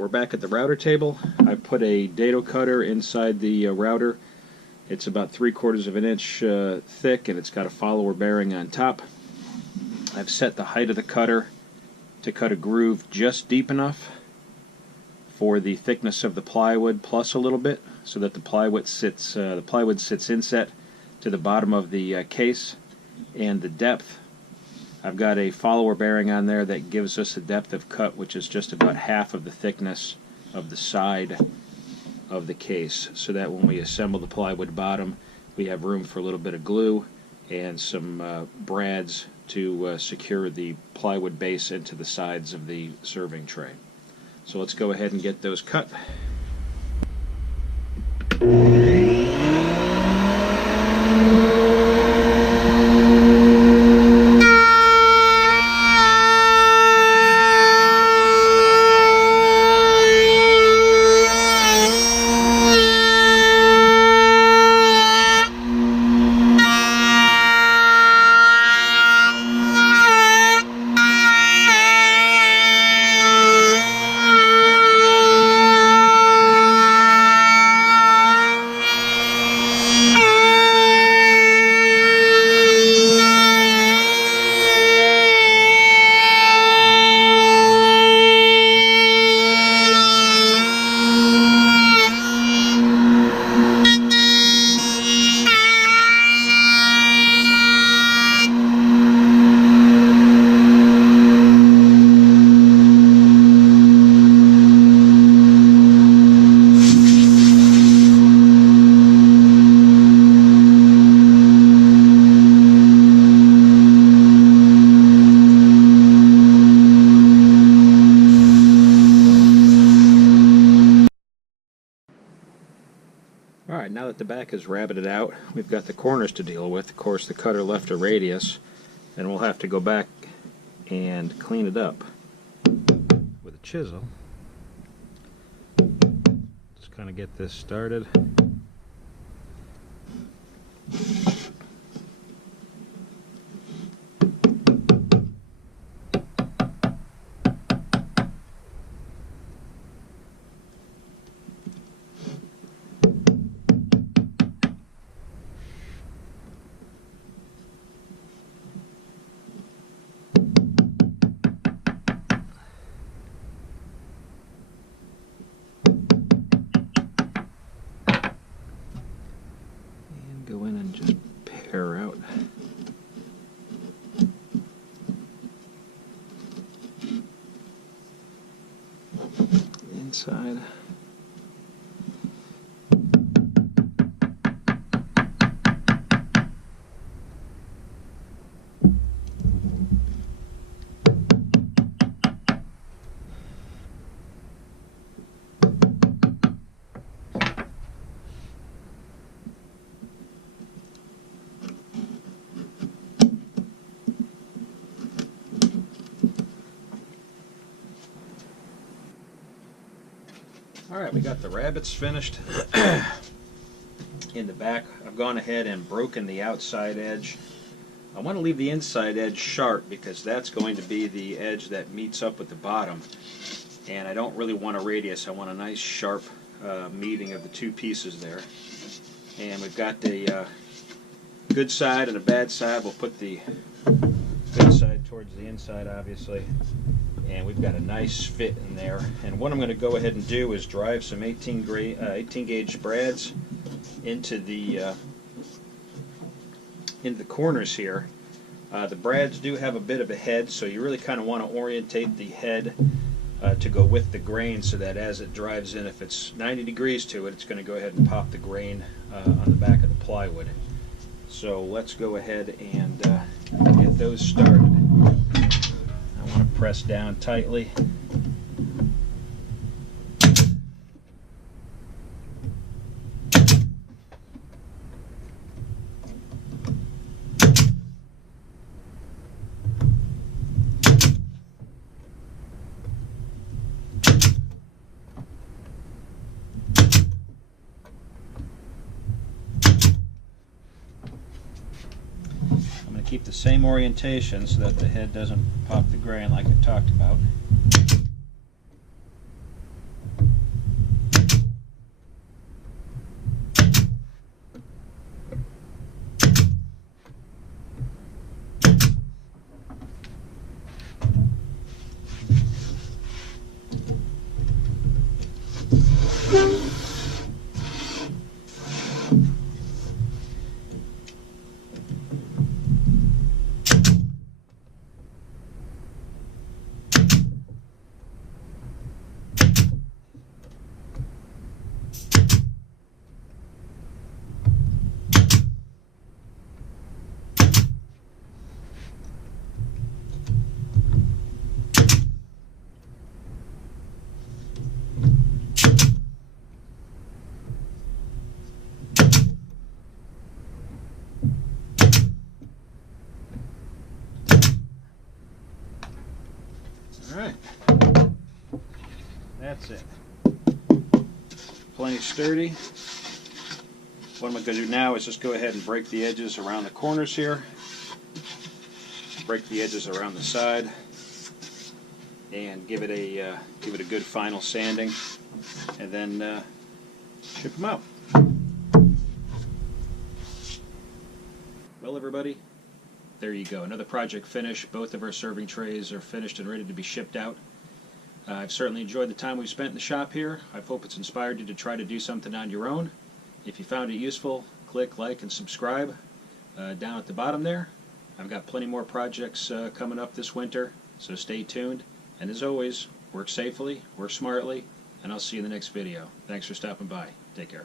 Alright, we're back at the router table. I put a dado cutter inside the router. It's about 3/4 of an inch thick, and it's got a follower bearing on top. I've set the height of the cutter to cut a groove just deep enough for the thickness of the plywood, plus a little bit, so that the plywood sits inset to the bottom of the case. And the depth, I've got a follower bearing on there that gives us a depth of cut which is just about half of the thickness of the side of the case, so that when we assemble the plywood bottom, we have room for a little bit of glue and some brads to secure the plywood base into the sides of the serving tray. So let's go ahead and get those cut. Alright, now that the back is rabbited out, we've got the corners to deal with. Of course, the cutter left a radius, and we'll have to go back and clean it up with a chisel. Just kind of get this started. Go in and just pare out. Inside. Alright, we got the rabbets finished. In the back, I've gone ahead and broken the outside edge. I want to leave the inside edge sharp because that's going to be the edge that meets up with the bottom. And I don't really want a radius. I want a nice sharp meeting of the two pieces there. And we've got the good side and a bad side. We'll put the good side towards the inside, obviously. And we've got a nice fit in there. And what I'm going to go ahead and do is drive some 18 gauge brads into the corners here. The brads do have a bit of a head, so you really kind of want to orientate the head to go with the grain, so that as it drives in, if it's 90 degrees to it, it's going to go ahead and pop the grain on the back of the plywood. So let's go ahead and get those started. I want to press down tightly. Keep the same orientation so that the head doesn't pop the grain like I talked about. that's it. Plenty sturdy. What I'm going to do now is just go ahead and break the edges around the corners here. Break the edges around the side, and give it a good final sanding, and then ship them out. Well, everybody, there you go. Another project finished. Both of our serving trays are finished and ready to be shipped out. I've certainly enjoyed the time we've spent in the shop here. I hope it's inspired you to try to do something on your own. If you found it useful, click like and subscribe down at the bottom there. I've got plenty more projects coming up this winter, so stay tuned. And as always, work safely, work smartly, and I'll see you in the next video. Thanks for stopping by. Take care.